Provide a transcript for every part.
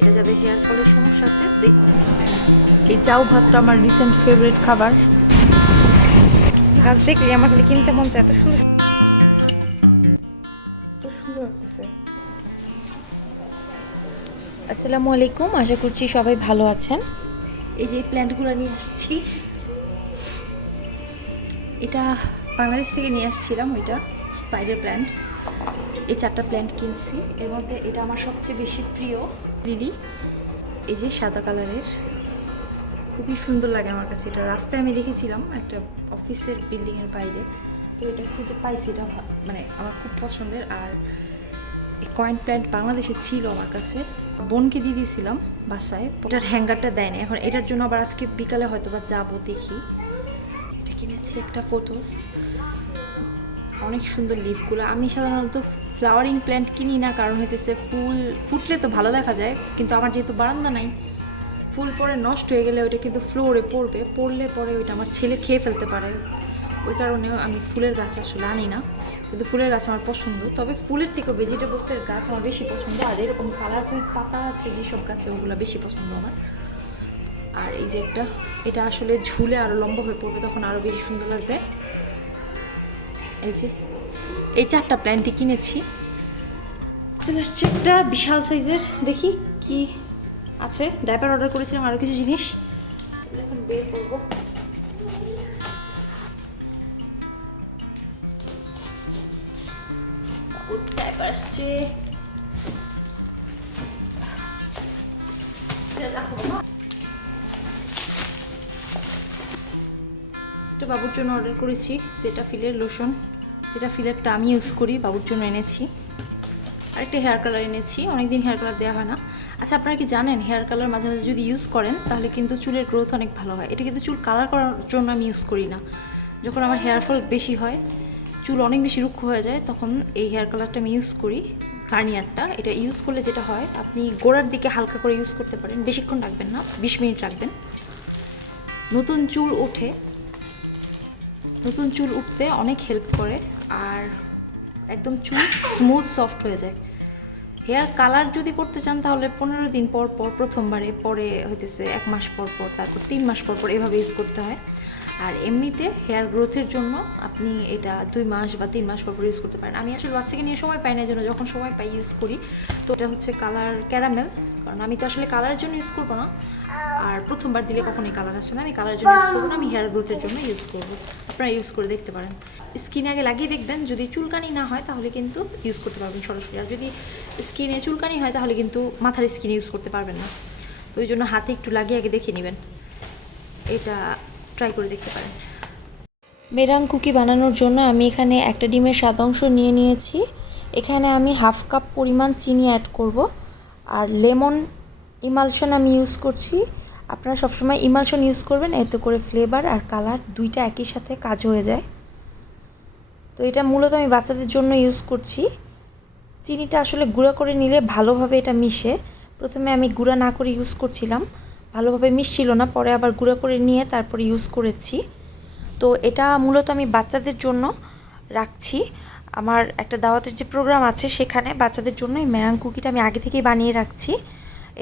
এটা যাদের হেয়ার ফলের সমস্যা আছে। এই চাউ ভাতটা আমার রিসেন্ট ফেভারিট খাবার। গাছ দেখলে আমার খালি কিনতে মন চায়, এত সুন্দর লাগতেছে। আসসালামু আলাইকুম, আশা করছি সবাই ভালো আছেন। এই যে প্ল্যান্টগুলো নিয়ে আসছি, এটা বাংলাদেশ থেকে নিয়ে আসছিলাম, ওইটা স্পাইডার প্ল্যান্ট। এই 4টা প্ল্যান্ট কিনছি, এর মধ্যে এটা আমার সবচেয়ে বেশি প্রিয় লিলি। এই যে সাদা কালারের, খুবই সুন্দর লাগে আমার কাছে। এটা রাস্তায় আমি দেখেছিলাম একটা অফিসের বিল্ডিংয়ের বাইরে, তো এটা খুঁজে পাইছি। এটা মানে আমার খুব পছন্দের। আর এই কয়েন প্ল্যান্ট বাংলাদেশে ছিল আমার কাছে, বোনকে দিয়ে দিয়েছিলাম বাসায়। এটার হ্যাঙ্গারটা দেয়নি, এখন এটার জন্য আবার আজকে বিকালে হয়তো বা যাবো, দেখি। এটা কিনেছি একটা ফটোস, অনেক সুন্দর লিফগুলো। আমি সাধারণত ফ্লাওয়ারিং প্ল্যান্ট কিনি না, কারণ হইতেছে ফুল ফুটলে তো ভালো দেখা যায়, কিন্তু আমার যেহেতু বারান্দা নাই, ফুল পরে নষ্ট হয়ে গেলে ওইটা কিন্তু ফ্লোরে পড়লে পরে ওইটা আমার ছেলে খেয়ে ফেলতে পারে। ওই কারণেও আমি ফুলের গাছ আসলে আনি না, কিন্তু ফুলের গাছ আমার পছন্দ। তবে ফুলের থেকেও ভেজিটেবলসের গাছ আমার বেশি পছন্দ, আর এরকম কালারফুল পাতা আছে যেসব গাছে, ওগুলো বেশি পছন্দ আমার। আর এই যে এটা আসলে ঝুলে আরও লম্বা হয়ে পড়বে, তখন আরও বেশি সুন্দর লাগবে। এই যে এই 4টা প্ল্যান্টই কিনেছি। আসছে একটা বিশাল সাইজের, দেখি কি আছে। ডাইপার অর্ডার করেছিলাম, আরও কিছু জিনিস এখন বের করবো। ডাইপার আসছে, এটা বাবুর জন্য অর্ডার করেছি। সেটা ফিলের লোশন, সেটা ফিলেরটা আমি ইউজ করি, বাবুর জন্য এনেছি। আরেকটা হেয়ার কালার এনেছি, অনেকদিন হেয়ার কালার দেওয়া হয় না। আচ্ছা, আপনারা কি জানেন হেয়ার কালার মাঝে মাঝে যদি ইউজ করেন তাহলে কিন্তু চুলের গ্রোথ অনেক ভালো হয়। এটা কিন্তু চুল কালার করার জন্য আমি ইউজ করি না। যখন আমার হেয়ার ফল বেশি হয়, চুল অনেক বেশি রুক্ষ হয়ে যায়, তখন এই হেয়ার কালারটা আমি ইউজ করি, গার্নিয়ারটা। এটা ইউজ করলে যেটা হয়, আপনি গোড়ার দিকে হালকা করে ইউজ করতে পারেন, বেশিক্ষণ রাখবেন না, 20 মিনিট রাখবেন। নতুন চুল উঠতে অনেক হেল্প করে, আর একদম চুল স্মুথ সফট হয়ে যায়। হেয়ার কালার যদি করতে চান তাহলে 15 দিন পর প্রথমবারে, পরে হইতেছে 1 মাস পর, তারপর 3 মাস পর এভাবে ইউজ করতে হয়। আর এমনিতে হেয়ার গ্রোথের জন্য আপনি এটা 2 মাস বা 3 মাস পর ইউজ করতে পারেন। আমি আসলে বাচ্চাকে নিয়ে সময় পাই না, জন্য যখন সময় পাই ইউজ করি। তো এটা হচ্ছে কালার ক্যারামেল, কারণ আমি তো আসলে কালারের জন্য ইউজ করবো না, আর প্রথমবার দিলে কখনোই কালার আসে না। আমি কালারের জন্য ইউজ করবো না, আমি হেয়ার গ্রোথের জন্য ইউজ করবো। আপনারা ইউজ করে দেখতে পারেন। স্কিনে আগে লাগিয়ে দেখবেন, যদি চুলকানি না হয় তাহলে কিন্তু ইউজ করতে পারবেন সরাসরি। আর যদি স্কিনে চুলকানি হয় তাহলে কিন্তু মাথার স্কিনে ইউজ করতে পারবেন না। তো ওই জন্য হাতে একটু লাগিয়ে আগে দেখে নেবেন, এটা ট্রাই করে দেখতে পারেন। মেরাং কুকি বানানোর জন্য আমি এখানে একটা ডিমের 7 অংশ নিয়ে নিয়েছি। এখানে আমি 1/2 কাপ পরিমাণ চিনি অ্যাড করব, আর লেমন ইমালশন আমি ইউজ করছি। আপনারা সবসময় ইমালশন ইউজ করবেন, এতে করে ফ্লেভার আর কালার দুইটা একই সাথে কাজ হয়ে যায়। তো এটা মূলত আমি বাচ্চাদের জন্য ইউজ করছি। চিনিটা আসলে গুঁড়া করে নিলে ভালোভাবে এটা মিশে। প্রথমে আমি গুঁড়া না করে ইউজ করছিলাম, ভালোভাবে মিশছিল না, পরে আবার গুঁড়া করে নিয়ে তারপরে ইউজ করেছি। তো এটা মূলত আমি বাচ্চাদের জন্য রাখছি। আমার একটা দাওয়াতের যে প্রোগ্রাম আছে, সেখানে বাচ্চাদের জন্য এই মেরাং কুকিটা আমি আগে থেকেই বানিয়ে রাখছি।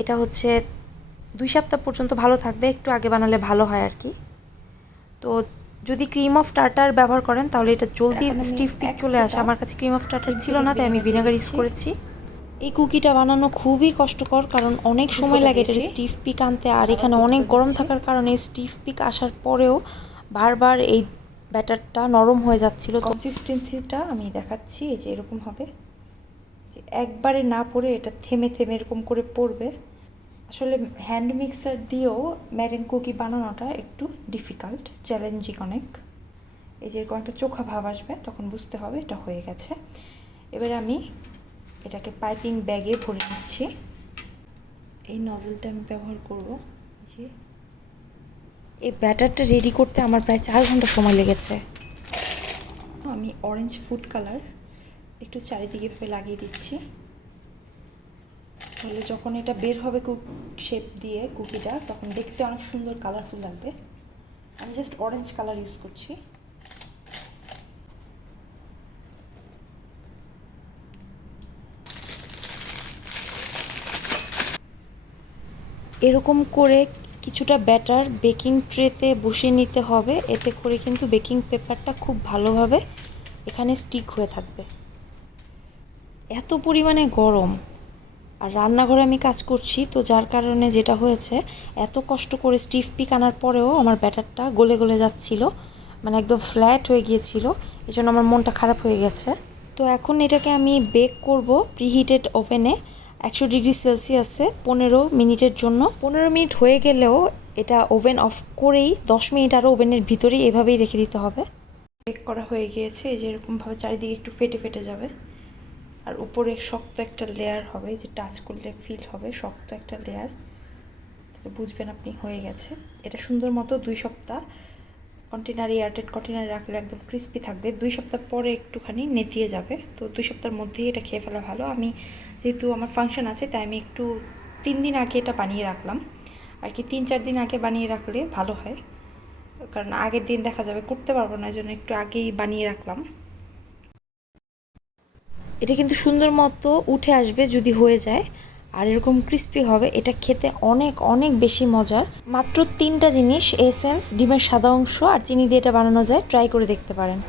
এটা হচ্ছে 2 সপ্তাহ পর্যন্ত ভালো থাকবে, একটু আগে বানালে ভালো হয় আর কি। তো যদি ক্রিম অফ টার্টার ব্যবহার করেন তাহলে এটা জলদি স্টিফ পিক চলে আসে। আমার কাছে ক্রিম অফ টার্টার ছিল না, তাই আমি ভিনেগার ইউজ করেছি। এই কুকিটা বানানো খুবই কষ্টকর, কারণ অনেক সময় লাগে এটার স্টিফ পিক আনতে। আর এখানে অনেক গরম থাকার কারণে স্টিফ পিক আসার পরেও বারবার এই ব্যাটারটা নরম হয়ে যাচ্ছিল। কনসিস্টেন্সিটা আমি দেখাচ্ছি, এই যে এরকম হবে, যে একবারে না পড়ে এটা থেমে থেমে এরকম করে পড়বে। আসলে হ্যান্ড মিক্সার দিয়েও ম্যারিং কুকি বানানোটা একটু ডিফিকাল্ট, চ্যালেঞ্জিং অনেক। এই যে এরকম একটা চোখা ভাব আসবে, তখন বুঝতে হবে এটা হয়ে গেছে। এবার আমি এটাকে পাইপিং ব্যাগে ভরে নিচ্ছি। এই নজলটা আমি ব্যবহার করব। যে এই ব্যাটারটা রেডি করতে আমার প্রায় 4 ঘন্টা সময় লেগেছে। আমি অরেঞ্জ ফুড কালার একটু চারিদিকে লাগিয়ে দিচ্ছি, তাহলে যখন এটা বের হবে শেপ দিয়ে কুকিটা, তখন দেখতে অনেক সুন্দর কালারফুল লাগবে। আমি জাস্ট অরেঞ্জ কালার ইউজ করছি। এরকম করে কিছুটা ব্যাটার বেকিং ট্রেতে বসিয়ে নিতে হবে, এতে করে কিন্তু বেকিং পেপারটা খুব ভালোভাবে এখানে স্টিক হয়ে থাকবে। এত পরিমাণে গরম, আর রান্নাঘরে আমি কাজ করছি, তো যার কারণে যেটা হয়েছে, এত কষ্ট করে স্টিফ পিক আনার পরেও আমার ব্যাটারটা গলে গলে যাচ্ছিল, মানে একদম ফ্ল্যাট হয়ে গিয়েছিল। এই জন্য আমার মনটা খারাপ হয়ে গেছে। তো এখন এটাকে আমি বেক করব প্রিহিটেড ওভেনে 100°C 15 মিনিটের জন্য। 15 মিনিট হয়ে গেলেও এটা ওভেন অফ করেই 10 মিনিট আরও ওভেনের ভিতরেই এভাবেই রেখে দিতে হবে। বেক করা হয়ে গিয়েছে, এই যে এরকমভাবে চারিদিকে একটু ফেটে ফেটে যাবে, আর উপরে শক্ত একটা লেয়ার হবে, যে টাচ করলে ফিল হবে শক্ত একটা লেয়ার, তাহলে বুঝবেন আপনি হয়ে গেছে। এটা সুন্দর মতো 2 সপ্তাহ কন্টেনার, এয়ারটাইট কন্টেনারে রাখলে একদম ক্রিস্পি থাকবে। 2 সপ্তাহ পরে একটুখানি নেতিয়ে যাবে, তো 2 সপ্তাহের মধ্যেই এটা খেয়ে ফেলা ভালো। আমি যেহেতু আমার ফাংশন আছে, তাই আমি একটু 3 দিন আগে এটা বানিয়ে রাখলাম আর কি। 3-4 দিন আগে বানিয়ে রাখলে ভালো হয়, কারণ আগের দিন দেখা যাবে করতে পারবো না, এই জন্য একটু আগেই বানিয়ে রাখলাম। এটা কিন্তু সুন্দর মতো উঠে আসবে যদি হয়ে যায়, আর এরকম ক্রিস্পি হবে। এটা খেতে অনেক অনেক বেশি মজার। মাত্র 3টা জিনিস, এসেন্স, ডিমের সাদা অংশ আর চিনি দিয়ে এটা বানানো যায়। ট্রাই করে দেখতে পারেন।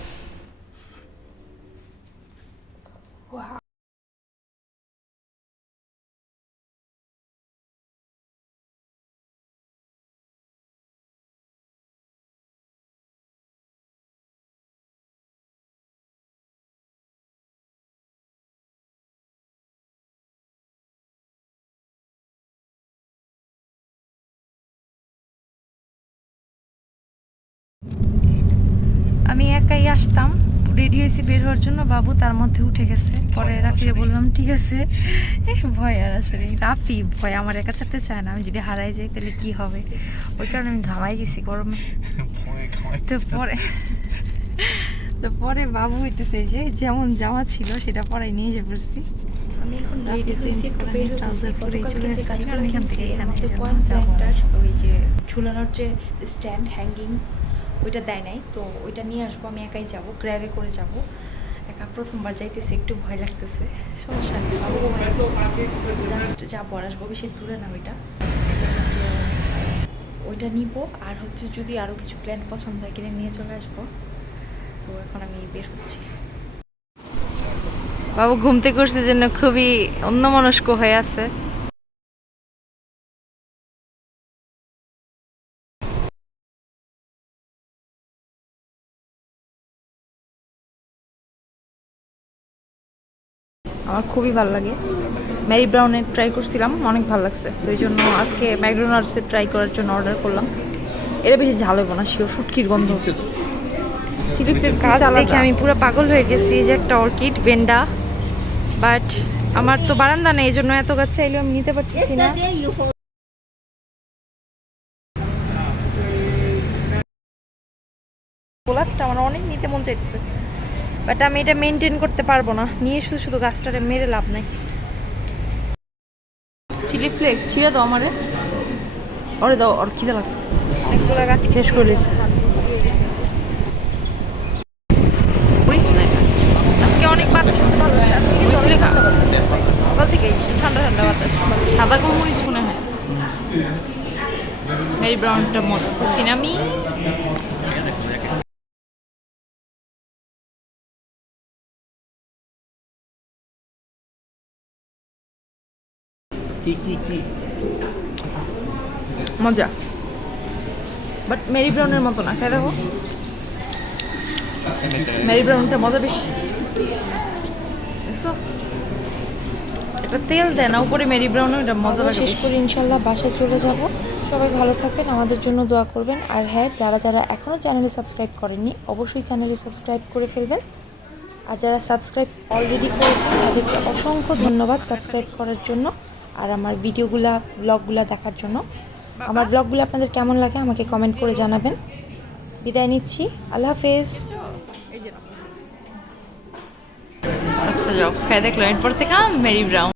আমি একাই আসতাম, রেডি হয়েছি বের হওয়ার জন্য, বাবু তার মধ্যে উঠে গেছে। পরে রাফিরে বললাম ঠিক আছে। ভয়, আর আসলে রাফি ভয় আমার একা ছাড়তে চায় না, আমি যদি হারাই যাই তাহলে কি হবে, ওই কারণে আমি ঘামাই গেছি গরমে। তো পরে বাবু হইতেছে যে যেমন জামা ছিল সেটা পরাই নিয়ে এসে পড়ছি। আমি এখন রেডি হয়েছি, একটু বের হতেছি। গতকালকে যে কাজগুলো কিনছি, আমাদের পয়েন্টটার ওই যে ঝুলানোর যে স্ট্যান্ড হ্যাঙ্গিং, ওইটা দেয় নাই, তো ওইটা নিয়ে আসবো। আমি একাই যাব, গ্র্যাবে করে যাব, একা প্রথমবার যাইতেছি, একটু ভয় লাগতেছে। সমস্যা নেই, জাস্ট যাবো আর আসবো, বেশি দূরে না ওইটা। ওইটা নিব, আর হচ্ছে যদি আরও কিছু প্ল্যান পছন্দ হয় কিনে নিয়ে চলে আসবো। তো এখন আমি বের হচ্ছি। বাবু ঘুম থেকে উঠছে জন্য খুবই অন্যমনস্ক হয়ে আছে। আমার খুবই ভালো লাগে। ম্যারি ব্রাউনের ট্রাই করছিলাম, অনেক ভালো লাগছে, তো এই জন্য আজকে ম্যাকডোনাল্ডসের ট্রাই করার জন্য অর্ডার করলাম। এটা বেশি ঝাল হইব না, শিওর শুটকির গন্ধ। চিলি ফ্লেক্স কাজ দেখে আমি পুরো পাগল হয়ে গেছি। যে একটা অর্কিড বেন্ডা, বাট আমার তো বারান্দা নেই, এই জন্য এত গাছ চাইলেও আমি নিতে পারতেছি না। গোলাপটা আমার অনেক নিতে মন চাইতেছে, বাট আমি এটা মেনটেন করতে পারবো না, নিয়ে শুধু শুধু গাছটারে মেরে লাভ নাই। চিলি ফ্লেক্স ছিঁড়ে দাও আমারে, ওরে দাও, ওর খিদে লাগছে, অনেকগুলো গাছ শেষ করে দিয়েছে। আজকে অনেক বাতাস আছে, ভালো সকাল থেকে ঠান্ডা ঠান্ডা বাতাস। সাদা গোলমরিচ মনে হয় মেরি ব্রাউনটা মজা করছি না আমি। মজা, বাট মেরি ব্রাউনের মতো না। খাই দেখো, মেরি ব্রাউনটা মজা বেশি। এটা তেল দেয় না উপরে, মেরি ব্রাউন এটা মজা লাগে। শেষ করে ইনশাল্লাহ বাসায় চলে যাব। সবাই ভালো থাকবেন, আমাদের জন্য দোয়া করবেন। আর হ্যাঁ, যারা যারা এখনও চ্যানেলে সাবস্ক্রাইব করেননি, অবশ্যই চ্যানেলে সাবস্ক্রাইব করে ফেলবেন। আর যারা সাবস্ক্রাইব অলরেডি করেছেন তাদেরকে অসংখ্য ধন্যবাদ সাবস্ক্রাইব করার জন্য আর আমার ব্লগগুলো দেখার জন্য। আমার ব্লগগুলো আপনাদের কেমন লাগে আমাকে কমেন্ট করে জানাবেন। বিদায় নিচ্ছি, আল্লাহ হাফেজ। আচ্ছা যাও, খাই দেখলো, এরপর থেকে মেরি ব্রাউন।